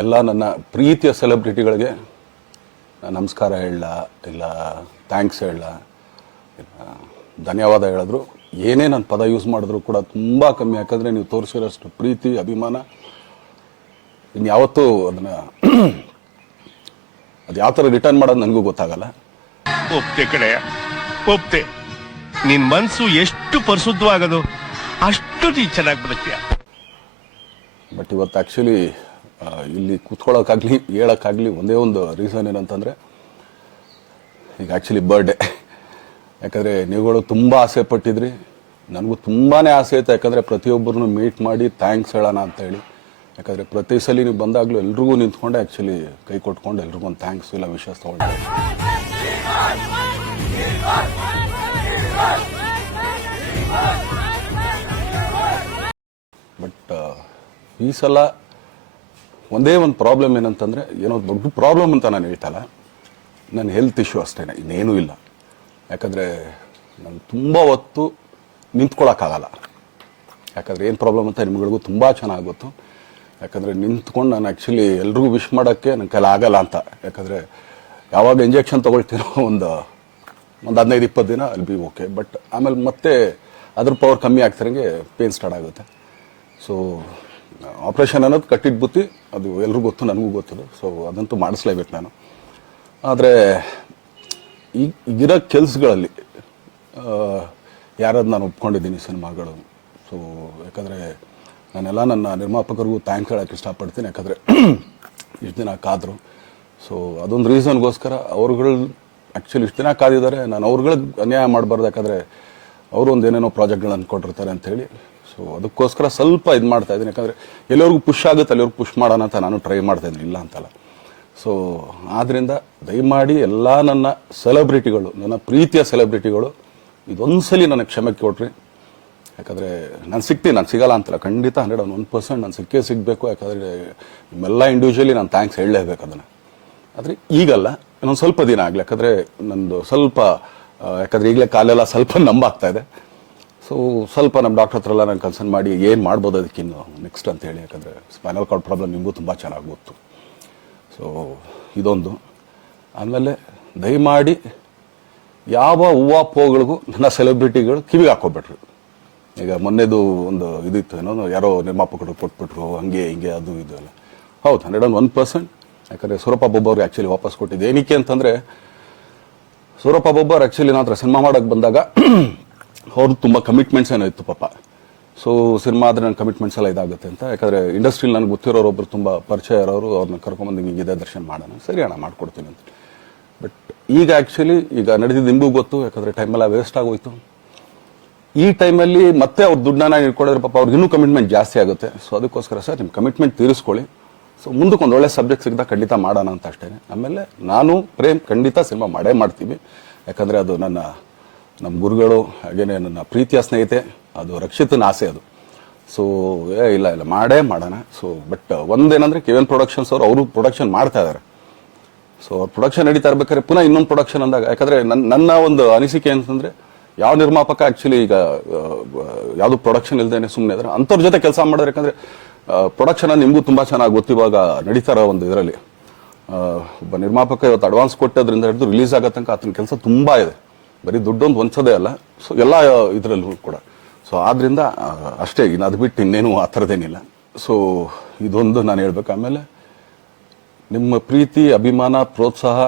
ಎಲ್ಲ ನನ್ನ ಪ್ರೀತಿಯ ಸೆಲೆಬ್ರಿಟಿಗಳಿಗೆ ನಮಸ್ಕಾರ ಹೇಳಲಾ ಇಲ್ಲ ಥ್ಯಾಂಕ್ಸ್ ಹೇಳಲಾ ಧನ್ಯವಾದ ಹೇಳಿದ್ರು. ಏನೇ ನನ್ನ ಪದ ಯೂಸ್ ಮಾಡಿದ್ರು ಕೂಡ ತುಂಬ ಕಮ್ಮಿ ಯಾಕಂದರೆ ನೀವು ತೋರಿಸಿರೋಷ್ಟು ಪ್ರೀತಿ ಅಭಿಮಾನ ಇನ್ಯಾವತ್ತೂ ಅದನ್ನು ಅದು ಯಾವ ಥರ ರಿಟರ್ನ್ ಮಾಡೋದು ನನಗೂ ಗೊತ್ತಾಗಲ್ಲ. ಒಪ್ತೆ ಕಡೆ ಒಪ್ತೆ. ನಿನ್ ಮನಸ್ಸು ಎಷ್ಟು ಪರಿಶುದ್ಧವಾಗದು ಅಷ್ಟು ನೀ ಚೆನ್ನಾಗಿ ಬದುಕ್ತೀಯ. ಬಟ್ ಇವತ್ತು ಆ್ಯಕ್ಚುಲಿ ಇಲ್ಲಿ ಕೂತ್ಕೊಳ್ಳೋಕ್ಕಾಗಲಿ ಹೇಳೋಕ್ಕಾಗಲಿ ಒಂದೇ ಒಂದು ರೀಸನ್ ಏನಂತಂದರೆ, ಈಗ ಆ್ಯಕ್ಚುಲಿ ಬರ್ಡೇ ಯಾಕಂದರೆ ನೀವುಗಳು ತುಂಬ ಆಸೆ ಪಟ್ಟಿದ್ರಿ. ನನಗೂ ತುಂಬಾ ಆಸೆ ಐತೆ ಯಾಕಂದರೆ ಪ್ರತಿಯೊಬ್ಬರನ್ನು ಮೀಟ್ ಮಾಡಿ ಥ್ಯಾಂಕ್ಸ್ ಹೇಳೋಣ ಅಂತ ಹೇಳಿ ಯಾಕಂದರೆ ಪ್ರತಿ ಸಲ ನೀವು ಬಂದಾಗಲೂ ಎಲ್ರಿಗೂ ನಿಂತ್ಕೊಂಡೆ ಆ್ಯಕ್ಚುಲಿ ಕೈ ಕೊಟ್ಕೊಂಡು ಎಲ್ರಿಗೂ ಒಂದು ಥ್ಯಾಂಕ್ಸ್ ಇಲ್ಲ ವಿಶ್ವಾಸ ತೊಗೊಂಡೆ. ಬಟ್ ಈ ಸಲ ಒಂದೇ ಒಂದು ಪ್ರಾಬ್ಲಮ್ ಏನಂತಂದರೆ, ಏನೋ ದೊಡ್ಡ ಪ್ರಾಬ್ಲಮ್ ಅಂತ ನಾನು ಹೇಳ್ತಲ್ಲ ನನ್ನ ಹೆಲ್ತ್ ಇಶ್ಯೂ ಅಷ್ಟೇ ಇನ್ನೇನೂ ಇಲ್ಲ. ಯಾಕಂದರೆ ನಾನು ತುಂಬ ಹೊತ್ತು ನಿಂತ್ಕೊಳ್ಳೋಕ್ಕಾಗಲ್ಲ ಯಾಕಂದರೆ ಏನು ಪ್ರಾಬ್ಲಮ್ ಅಂತ ನಿಮ್ಗಳಿಗೂ ತುಂಬ ಚೆನ್ನಾಗಿ ಗೊತ್ತು. ಯಾಕಂದರೆ ನಿಂತ್ಕೊಂಡು ನಾನು ಆ್ಯಕ್ಚುಲಿ ಎಲ್ರಿಗೂ ವಿಶ್ ಮಾಡೋಕ್ಕೆ ನನ್ನ ಕೈಲಿ ಆಗಲ್ಲ ಅಂತ. ಯಾಕಂದರೆ ಯಾವಾಗ ಇಂಜೆಕ್ಷನ್ ತೊಗೊಳ್ತೀನೋ ಒಂದು ಒಂದು ಹದಿನೈದು, ಇಪ್ಪತ್ತು ದಿನ ಅಲ್ಲಿ ಬಿ ಓಕೆ ಬಟ್ ಆಮೇಲೆ ಮತ್ತೆ ಅದ್ರ ಪವರ್ ಕಮ್ಮಿ ಆಗ್ತಿರಂಗೆ ಪೇನ್ ಸ್ಟಾರ್ಟ್ ಆಗುತ್ತೆ. ಸೊ ಆಪ್ರೇಷನ್ ಅನ್ನೋದು ಕಟ್ಟಿಟ್ಟು ಬುತ್ತಿ ಅದು ಎಲ್ರಿಗೂ ಗೊತ್ತು, ನನಗೂ ಗೊತ್ತದು. ಸೊ ಅದಂತೂ ಮಾಡಿಸ್ಲೇಬೇಕು ನಾನು. ಆದರೆ ಈಗ ಈಗಿರೋ ಕೆಲಸಗಳಲ್ಲಿ ಯಾರದ್ದು ನಾನು ಒಪ್ಕೊಂಡಿದ್ದೀನಿ ಸಿನಿಮಾಗಳು. ಸೊ ಯಾಕಂದರೆ, ನಾನೆಲ್ಲ ನನ್ನ ನಿರ್ಮಾಪಕರಿಗೂ ಥ್ಯಾಂಕ್ಸ್ ಹೇಳೋಕ್ಕೆ ಇಷ್ಟಪಡ್ತೀನಿ. ಯಾಕಂದರೆ, ಇಷ್ಟು ದಿನ ಕಾದರು. ಸೊ ಅದೊಂದು ರೀಸನ್ಗೋಸ್ಕರ ಅವ್ರುಗಳು ಆ್ಯಕ್ಚುಲಿ ಇಷ್ಟು ದಿನ ಕಾದಿದ್ದಾರೆ. ನಾನು ಅವ್ರುಗಳಿಗೆ ಅನ್ಯಾಯ ಮಾಡಬಾರ್ದು. ಯಾಕಂದರೆ, ಅವರು ಒಂದು ಏನೇನೋ ಪ್ರಾಜೆಕ್ಟ್ಗಳನ್ನು ಕೊಟ್ಟಿರ್ತಾರೆ ಅಂತೇಳಿ ಸೊ ಅದಕ್ಕೋಸ್ಕರ ಸ್ವಲ್ಪ ಇದು ಮಾಡ್ತಾ ಇದ್ದೀನಿ. ಯಾಕಂದರೆ ಎಲ್ಲರಿಗೂ ಪುಷ್ ಆಗುತ್ತೆ ಅಲ್ಲಿವ್ರಿಗೆ ಪುಷ್ ಮಾಡೋಣ ಅಂತ ನಾನು ಟ್ರೈ ಮಾಡ್ತಾ ಇದ್ದೀನಿ. ಇಲ್ಲ ಅಂತಲ್ಲ. ಸೊ ಆದ್ದರಿಂದ ದಯಮಾಡಿ ಎಲ್ಲ ನನ್ನ ಸೆಲೆಬ್ರಿಟಿಗಳು ನನ್ನ ಪ್ರೀತಿಯ ಸೆಲೆಬ್ರಿಟಿಗಳು ಇದೊಂದ್ಸಲಿ ನನಗೆ ಕ್ಷಮೆ ಕೊಟ್ರಿ ಯಾಕಂದರೆ ನಾನು ಸಿಗ್ತೀನಿ, ನಾನು ಸಿಗಲ್ಲ ಅಂತಲ್ಲ. ಖಂಡಿತ ಹಂಡ್ರೆಡ್ ಒನ್ ಪರ್ಸೆಂಟ್ ನಾನು ಸಿಕ್ಕೇ ಸಿಗಬೇಕು. ಯಾಕಂದರೆ ನಿಮ್ಮೆಲ್ಲ ಇಂಡಿವಿಜುವಲಿ ನಾನು ಥ್ಯಾಂಕ್ಸ್ ಹೇಳಲೇಬೇಕು ಅದನ್ನು. ಆದರೆ ಈಗಲ್ಲ, ಇನ್ನೊಂದು ಸ್ವಲ್ಪ ದಿನ ಆಗಲಿ. ಯಾಕಂದರೆ ನಂದು ಸ್ವಲ್ಪ ಯಾಕಂದರೆ ಈಗಲೇ ಕಾಲೆಲ್ಲ ಸ್ವಲ್ಪ ನಂಬಾಗ್ತಾ ಇದೆ. ಸೊ ಸ್ವಲ್ಪ ನಮ್ಮ ಡಾಕ್ಟರ್ ಹತ್ರ ಎಲ್ಲ ನಾನು ಕನ್ಸರ್ನ್ ಮಾಡಿ, ಏನು ಮಾಡ್ಬೋದು ಅದಕ್ಕಿನ್ನು ನೆಕ್ಸ್ಟ್ ಅಂತ ಹೇಳಿ. ಯಾಕಂದರೆ ಸ್ಪೈನಲ್ ಕಾರ್ಡ್ ಪ್ರಾಬ್ಲಮ್ ನಿಮಗೂ ತುಂಬ ಚೆನ್ನಾಗಿ ಗೊತ್ತು. ಸೊ ಇದೊಂದು. ಆಮೇಲೆ ದಯಮಾಡಿ ಯಾವ ಹೂವು ಪೋಗಳಿಗೂ ನನ್ನ ಸೆಲೆಬ್ರಿಟಿಗಳು ಕಿವಿಗೆ ಹಾಕೋಬಿಟ್ರು ಈಗ ಮೊನ್ನೆದು ಒಂದು ಇದಿತ್ತು, ಏನೋ ಯಾರೋ ನಿರ್ಮಾಪಕರು ಕೊಟ್ಬಿಟ್ರು, ಹಂಗೆ, ಹಿಂಗೆ, ಅದು, ಇದು ಎಲ್ಲ. ಹೌದು ಹಂಡ್ರೆಡ್ ಆ್ಯಂಡ್ ಒನ್ ಪರ್ಸೆಂಟ್ ಯಾಕಂದರೆ ಸೂರಪ್ಪ ಬೊಬ್ಬರು ಆ್ಯಕ್ಚುಲಿ ವಾಪಸ್ ಕೊಟ್ಟಿದ್ದು ಏನಕ್ಕೆ ಅಂತಂದರೆ, ಸೂರಪ್ಪ ಬೊಬ್ಬರ್ ಆ್ಯಕ್ಚುಲಿ ಹತ್ರ ಸಿನಿಮಾ ಮಾಡೋಕ್ಕೆ ಬಂದಾಗ ಅವ್ರದ್ದು ತುಂಬ ಕಮಿಟ್ಮೆಂಟ್ಸ್ ಏನೋ ಇತ್ತು ಪಾಪ. ಸೊ ಸಿನಿಮಾ ಆದರೆ ನನ್ನ ಕಮಿಟ್ಮೆಂಟ್ಸ್ ಎಲ್ಲ ಇದಾಗುತ್ತೆ ಅಂತ. ಯಾಕಂದರೆ ಇಂಡಸ್ಟ್ರಿಲಿ ನನಗೆ ಗೊತ್ತಿರೋರು ಒಬ್ಬರು ತುಂಬ ಪರಿಚಯ ಇರೋರು ಅವ್ರನ್ನ ಕರ್ಕೊಂಬಂದು ಹಿಂಗಿದೆ ದರ್ಶನ ಮಾಡೋಣ. ಸರಿ ಅಣ್ಣ, ಮಾಡ್ಕೊಡ್ತೀನಿ ಅಂತ. ಬಟ್ ಈಗ ಆ್ಯಕ್ಚುಲಿ ಈಗ ನಡೆದಿದ್ದು ನಿಮಗೂ ಗೊತ್ತು, ಯಾಕಂದರೆ ಟೈಮೆಲ್ಲ ವೇಸ್ಟ್ ಆಗೋಯ್ತು. ಈ ಟೈಮಲ್ಲಿ ಮತ್ತೆ ಅವ್ರ ದುಡ್ಡನ್ನ ಇಟ್ಕೊಂಡಿದ್ರೆ ಪಾಪ ಅವ್ರಿಗೆ ಇನ್ನೂ ಕಮಿಟ್ಮೆಂಟ್ ಜಾಸ್ತಿ ಆಗುತ್ತೆ. ಸೊ ಅದಕ್ಕೋಸ್ಕರ ಸರ್ ನಿಮ್ಮ ಕಮಿಟ್ಮೆಂಟ್ ತೀರಿಸ್ಕೊಳ್ಳಿ. ಸೊ ಮುಂದಕ್ಕೆ ಒಂದು ಒಳ್ಳೆ ಸಬ್ಜೆಕ್ಟ್ ಸಿಗ್ತಾ ಖಂಡಿತ ಮಾಡೋಣ ಅಂತ ಅಷ್ಟೇ ಆಮೇಲೆ ನಾನು, ಪ್ರೇಮ್, ಖಂಡಿತ ಸಿನಿಮಾ ಮಾಡೇ ಮಾಡ್ತೀವಿ. ಯಾಕಂದರೆ ಅದು ನನ್ನ ನಮ್ಮ ಗುರುಗಳು ಹಾಗೇನೆ ನನ್ನ ಪ್ರೀತಿಯ ಸ್ನೇಹಿತೆ, ಅದು ರಕ್ಷಿತನ ಆಸೆ ಅದು. ಸೊ ಏ, ಇಲ್ಲ ಇಲ್ಲ, ಮಾಡೇ ಮಾಡೋಣ. ಸೊ ಬಟ್ ಒಂದೇನಂದ್ರೆ ಕೆ ಎನ್ ಪ್ರೊಡಕ್ಷನ್ಸ್ ಅವರು ಅವರು ಪ್ರೊಡಕ್ಷನ್ ಮಾಡ್ತಾ ಇದ್ದಾರೆ ಸೊ ಅವ್ರು ಪ್ರೊಡಕ್ಷನ್ ನಡೀತಾ ಇರ್ಬೇಕಾದ್ರೆ ಪುನಃ ಇನ್ನೊಂದು ಪ್ರೊಡಕ್ಷನ್ ಅಂದಾಗ, ಯಾಕಂದ್ರೆ ನನ್ನ ನನ್ನ ಒಂದು ಅನಿಸಿಕೆ ಅಂತಂದ್ರೆ, ಯಾವ ನಿರ್ಮಾಪಕ ಆಕ್ಚುಲಿ ಈಗ ಯಾವುದು ಪ್ರೊಡಕ್ಷನ್ ಇಲ್ದೇನೆ ಸುಮ್ಮನೆ ಇದ್ರೆ, ಅಂಥವ್ರ ಜೊತೆ ಕೆಲಸ ಮಾಡೋರು ಯಾಕಂದ್ರೆ ಪ್ರೊಡಕ್ಷನ್ ನಿಮಗೂ ತುಂಬಾ ಚೆನ್ನಾಗಿ ಗೊತ್ತಿವಾಗ ನಡೀತಾರ ಒಂದು ಇದರಲ್ಲಿ. ಒಬ್ಬ ನಿರ್ಮಾಪಕ ಇವತ್ತು ಅಡ್ವಾನ್ಸ್ ಕೊಟ್ಟದ್ರಿಂದ ಹಿಡಿದು ರಿಲೀಸ್ ಆಗೋ ತನಕ ಆತನ ಕೆಲಸ ತುಂಬಾ ಇದೆ. ಬರೀ ದುಡ್ಡೊಂದು ಒಂದ್ಸದೇ ಅಲ್ಲ, ಸೊ ಎಲ್ಲ ಇದರಲ್ಲೂ ಕೂಡ. ಸೊ ಆದ್ರಿಂದ ಅಷ್ಟೇ, ಇನ್ನು ಅದು ಬಿಟ್ಟು ಇನ್ನೇನು ಆ ಥರದ್ದೇನಿಲ್ಲ. ಸೊ ಇದೊಂದು ನಾನು ಹೇಳ್ಬೇಕು, ಆಮೇಲೆ ನಿಮ್ಮ ಪ್ರೀತಿ, ಅಭಿಮಾನ, ಪ್ರೋತ್ಸಾಹ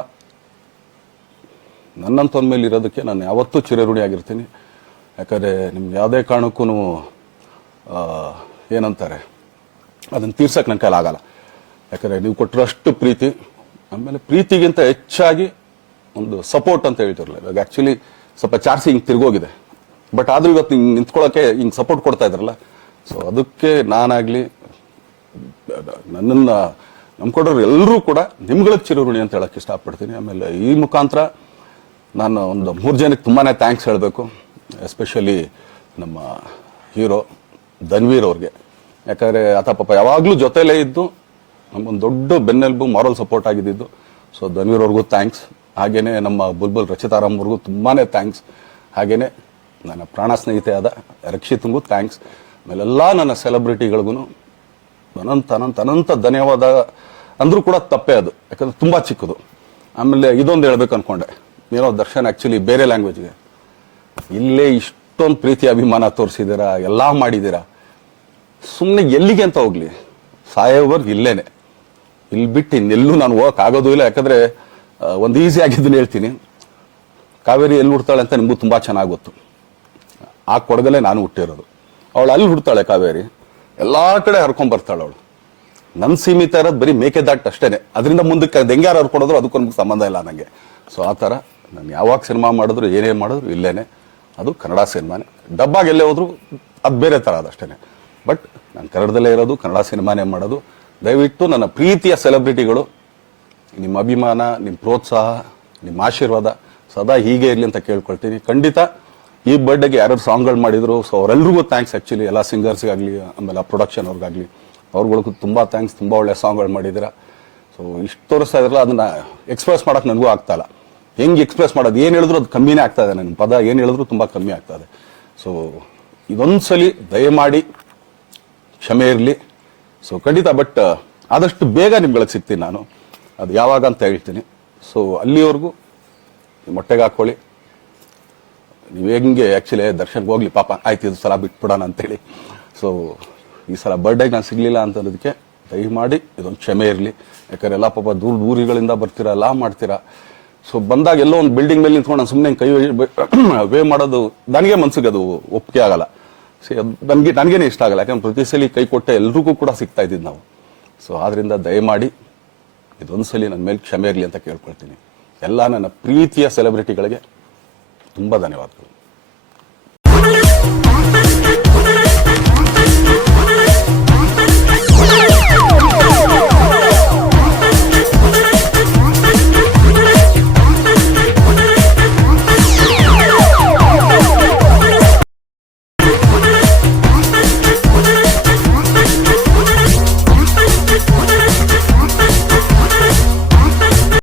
ನನ್ನಂತೊಂದ ಮೇಲೆ ಇರೋದಕ್ಕೆ ನಾನು ಯಾವತ್ತೂ ಚಿರಋಣಿ ಆಗಿರ್ತೀನಿ. ಯಾಕಂದರೆ ನಿಮ್ಗೆ ಯಾವುದೇ ಕಾರಣಕ್ಕೂ ಏನಂತಾರೆ, ಅದನ್ನು ತೀರ್ಸೋಕೆ ನನ್ನ ಕೈಲಿ ಆಗಲ್ಲ ಯಾಕಂದರೆ ನೀವು ಕೊಟ್ಟಿರೋಷ್ಟು ಪ್ರೀತಿ, ಆಮೇಲೆ ಪ್ರೀತಿಗಿಂತ ಹೆಚ್ಚಾಗಿ ಒಂದು ಸಪೋರ್ಟ್ ಅಂತ ಹೇಳ್ತಿರಲ್ಲ ಇವಾಗ ಆ್ಯಕ್ಚುಲಿ ಸ್ವಲ್ಪ ಚಾರ್ಜ್ ಹಿಂಗೆ ತಿರುಗೋಗಿದೆ. ಬಟ್ ಆದರೂ ಇವತ್ತು ಹಿಂಗೆ ನಿಂತ್ಕೊಳ್ಳೋಕೆ ಹಿಂಗೆ ಸಪೋರ್ಟ್ ಕೊಡ್ತಾ ಇದ್ರಲ್ಲ. ಸೊ ಅದಕ್ಕೆ ನಾನಾಗಲಿ, ನನ್ನನ್ನು ನಂಬ್ಕೊಡೋರು ಎಲ್ಲರೂ ಕೂಡ ನಿಮ್ಗಳ ಚಿರಋಣಿ ಅಂತ ಹೇಳಕ್ಕೆ ಇಷ್ಟಪಡ್ತೀನಿ. ಆಮೇಲೆ ಈ ಮುಖಾಂತರ ನಾನು ಒಂದು ಮೂರು ಜನಕ್ಕೆ ತುಂಬಾ ಥ್ಯಾಂಕ್ಸ್ ಹೇಳಬೇಕು. ಎಸ್ಪೆಷಲಿ ನಮ್ಮ ಹೀರೋ ಧನ್ವೀರ್ ಅವ್ರಿಗೆ. ಯಾಕಂದರೆ ಆತ ಪಾಪ ಯಾವಾಗಲೂ ಜೊತೆಲೇ ಇದ್ದು ನಮ್ಮೊಂದು ದೊಡ್ಡ ಬೆನ್ನೆಲುಬು ಮಾರಲ್ ಸಪೋರ್ಟ್ ಆಗಿದ್ದು. ಸೊ ಧನ್ವೀರ್ ಅವ್ರಿಗೂ ಥ್ಯಾಂಕ್ಸ್ ಹಾಗೇನೆ ನಮ್ಮ ಬುಲ್ಬುಲ್ ರಚಿತಾರಾಮ್ರಿಗೂ ತುಂಬಾ ಥ್ಯಾಂಕ್ಸ್ ಹಾಗೇನೆ ನನ್ನ ಪ್ರಾಣ ಸ್ನೇಹಿತೆಯಾದ ರಕ್ಷಿತ್ಗೂ ಥ್ಯಾಂಕ್ಸ್ ಆಮೇಲೆಲ್ಲ ನನ್ನ ಸೆಲೆಬ್ರಿಟಿಗಳಿಗೂ ಅನಂತ ಅನಂತ ಅನಂತ ಧನ್ಯವಾದ ಅಂದ್ರೂ ಕೂಡ ತಪ್ಪೇ ಅದು. ಯಾಕಂದ್ರೆ ತುಂಬ ಚಿಕ್ಕದು. ಆಮೇಲೆ ಇದೊಂದು ಹೇಳ್ಬೇಕು ಅನ್ಕೊಂಡೆ. ಏನೋ ದರ್ಶನ್ ಆ್ಯಕ್ಚುಲಿ ಬೇರೆ ಲ್ಯಾಂಗ್ವೇಜ್ಗೆ ಇಲ್ಲೇ ಇಷ್ಟೊಂದು ಪ್ರೀತಿ, ಅಭಿಮಾನ ತೋರಿಸಿದ್ದೀರಾ, ಎಲ್ಲ ಮಾಡಿದ್ದೀರಾ? ಸುಮ್ಮನೆ ಎಲ್ಲಿಗೆ ಅಂತ ಹೋಗ್ಲಿ. ಸಾಯೋವರ್ಗು ಇಲ್ಲೇನೆ. ಇಲ್ಲಿ ಬಿಟ್ಟು ಇನ್ನೆಲ್ಲೂ ನಾನು ಹೋಗೋಕ್ಕಾಗೋದು ಇಲ್ಲ. ಯಾಕಂದ್ರೆ ಒಂದು ಈಸಿ ಆಗಿದ್ದನ್ನು ಹೇಳ್ತೀನಿ. ಕಾವೇರಿ ಎಲ್ಲಿ ಹುಡ್ತಾಳೆ ಅಂತ ನಿಮಗೂ ತುಂಬ ಚೆನ್ನಾಗಿ ಗೊತ್ತು. ಆ ಕೊಡಗಲ್ಲೇ ನಾನು ಹುಟ್ಟಿರೋದು. ಅವಳು ಅಲ್ಲಿ ಹುಡ್ತಾಳೆ ಕಾವೇರಿ. ಎಲ್ಲ ಕಡೆ ಹರ್ಕೊಂಡ್ ಬರ್ತಾಳೆ ಅವಳು. ನನ್ನ ಸೀಮಿತ ಇರೋದು ಬರೀ ಮೇಕೆದಾಟ್ ಅಷ್ಟೇ ಅದರಿಂದ ಮುಂದಕ್ಕೆ ಅದು ಹೆಂಗ್ಯಾರು ಹರ್ಕೊಡೋದ್ರು ಅದಕ್ಕೂ ನಮ್ಗೆ ಸಂಬಂಧ ಇಲ್ಲ ನನಗೆ ಸೊ ಆ ಥರ ನಾನು ಯಾವಾಗ ಸಿನಿಮಾ ಮಾಡಿದ್ರು ಏನೇ ಮಾಡಿದ್ರು ಇಲ್ಲೇ ಅದು ಕನ್ನಡ ಸಿನಿಮಾನೇ. ಡಬ್ಬಾಗ ಎಲ್ಲೇ ಹೋದ್ರು ಅದು ಬೇರೆ ಥರ ಅದಷ್ಟೇ ಬಟ್ ನಾನು ಕನ್ನಡದಲ್ಲೇ ಇರೋದು, ಕನ್ನಡ ಸಿನಿಮಾನೇ ಮಾಡೋದು. ದಯವಿಟ್ಟು ನನ್ನ ಪ್ರೀತಿಯ ಸೆಲೆಬ್ರಿಟಿಗಳು ನಿಮ್ಮ ಅಭಿಮಾನ, ನಿಮ್ಮ ಪ್ರೋತ್ಸಾಹ, ನಿಮ್ಮ ಆಶೀರ್ವಾದ ಸದಾ ಹೀಗೆ ಇರಲಿ ಅಂತ ಕೇಳ್ಕೊಳ್ತೀನಿ. ಖಂಡಿತ ಈ ಬರ್ಡೇಗೆ ಯಾರ್ಯಾರು ಸಾಂಗ್ಗಳು ಮಾಡಿದ್ರು ಸೊ ಅವರೆಲ್ಲರಿಗೂ ಥ್ಯಾಂಕ್ಸ್ ಆ್ಯಕ್ಚುಲಿ ಎಲ್ಲ ಸಿಂಗರ್ಸ್ಗಾಗಲಿ ಆಮೇಲೆ ಪ್ರೊಡಕ್ಷನ್ ಅವ್ರಿಗಾಗಲಿ. ಅವ್ರುಗಳಿಗೂ ತುಂಬ ಥ್ಯಾಂಕ್ಸ್ ತುಂಬ ಒಳ್ಳೆ ಸಾಂಗ್ಗಳು ಮಾಡಿದ್ದೀರಾ. ಸೊ ಇಷ್ಟು ತೋರಿಸ್ತಾ ಇದ್ರಲ್ಲ, ಅದನ್ನು ಎಕ್ಸ್ಪ್ರೆಸ್ ಮಾಡೋಕೆ ನನಗೂ ಆಗ್ತಾಯಿಲ್ಲ ಹೆಂಗೆ ಎಕ್ಸ್ಪ್ರೆಸ್ ಮಾಡೋದು, ಏನು ಹೇಳಿದ್ರು ಅದು ಕಮ್ಮಿನೇ ಆಗ್ತಾ ಇದೆ ನನ್ನ ಪದ ಏನು ಹೇಳಿದ್ರು ತುಂಬ ಕಮ್ಮಿ ಆಗ್ತಾ ಇದೆ. ಸೊ ಇದೊಂದ್ಸಲಿ ದಯಮಾಡಿ ಕ್ಷಮೆ ಇರಲಿ. ಸೊ ಖಂಡಿತ ಬಟ್ ಆದಷ್ಟು ಬೇಗ ನಿಮ್ಗಳಿಗೆ ಸಿಗ್ತೀನಿ ನಾನು. ಅದು ಯಾವಾಗ ಅಂತ ಹೇಳ್ತೀನಿ. ಸೊ ಅಲ್ಲಿವರೆಗೂ ಮೊಟ್ಟೆಗೆ ಹಾಕ್ಕೊಳ್ಳಿ. ನೀವು ಹೆಂಗೆ ಆ್ಯಕ್ಚುಲಿ ದರ್ಶನ್ಗೆ ಹೋಗ್ಲಿ, ಪಾಪ ಆಯ್ತು, ಇದು ಸಲ ಬಿಟ್ಬಿಡೋಣ ಅಂತೇಳಿ. ಸೊ ಈ ಸಲ ಬರ್ಡೇಗೆ ನಾನು ಸಿಗಲಿಲ್ಲ ಅಂತನ್ನೋದಕ್ಕೆ ದಯಮಾಡಿ ಇದೊಂದು ಕ್ಷಮೆ ಇರಲಿ. ಯಾಕಂದ್ರೆ ಎಲ್ಲ ಪಾಪ ದೂರ ದೂರಿಗಳಿಂದ ಬರ್ತೀರಾ, ಎಲ್ಲ ಮಾಡ್ತೀರಾ. ಸೊ ಬಂದಾಗ ಎಲ್ಲೋ ಒಂದು ಬಿಲ್ಡಿಂಗ್ ಮೇಲೆ ನಿಂತ್ಕೊಂಡು ನಾನು ಸುಮ್ಮನೆ ಕೈ ವೇ ಮಾಡೋದು ನನಗೆ ಮನಸ್ಸಿಗೆ ಅದು ಒಪ್ಪಿಗೆ ಆಗಲ್ಲ. ಸೊ ನನಗೆ, ನನಗೇನೆ ಇಷ್ಟ ಆಗಲ್ಲ. ಯಾಕಂದ್ರೆ ಪ್ರತಿ ಸಲ ಕೈ ಕೊಟ್ಟೆ ಎಲ್ರಿಗೂ ಕೂಡ ಸಿಗ್ತಾ ಇದ್ದಿದ್ದು ನಾವು. ಸೊ ಆದ್ರಿಂದ ದಯಮಾಡಿ ಇದೊಂದ್ಸಲಿ ನನ್ನ ಮೇಲೆ ಕ್ಷಮೆ ಇರಲಿ ಅಂತ ಕೇಳ್ಕೊಳ್ತೀನಿ. ಎಲ್ಲ ನನ್ನ ಪ್ರೀತಿಯ ಸೆಲೆಬ್ರಿಟಿಗಳಿಗೆ ತುಂಬ ಧನ್ಯವಾದಗಳು.